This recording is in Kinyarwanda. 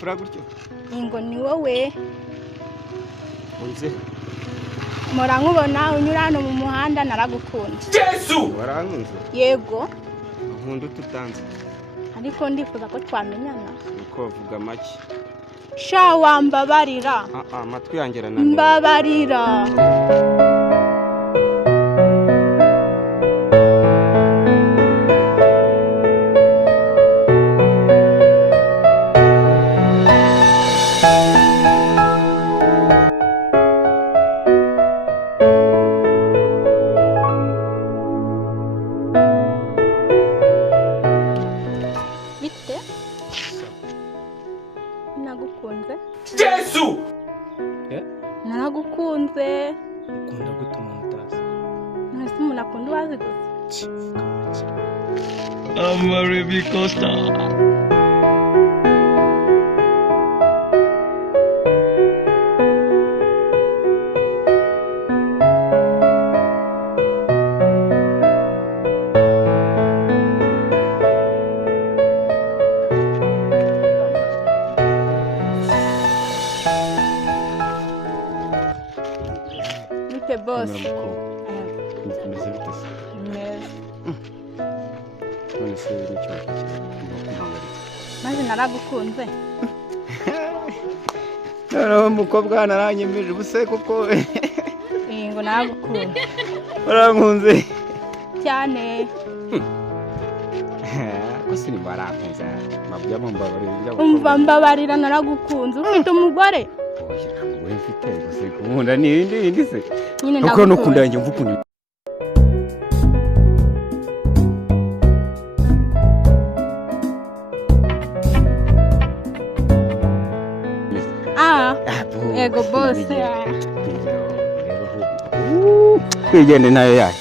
fura gutyo ingo ni wowe unze mora nkubona unyura hano mu muhanda naragukunze Yesu warankunze yego nkunda tutanze ariko ndifuza ko twamenyana uko vuga make sha wambabarira amatwi yanjye rananiwe mbabarira nagukunze Yesu naragukunze ukunda gutuma mutazi nasi umuntu akunda uwazi gusa Amari Costa. bite boss meze bite se none se nicyo maze naragukunze noneho umukobwa naranyemeje ubuse kuko ngo naragukunze warankunze cyane ko sinimba warankunze mabya mumbabarira ibyo umva mbabarira naragukunze ufite umugore oya ntabwo mfite gusa kumunda ni indi se nyine uko nukunda yanjye mvuga ukuntu yego boss kwigende nayo yayo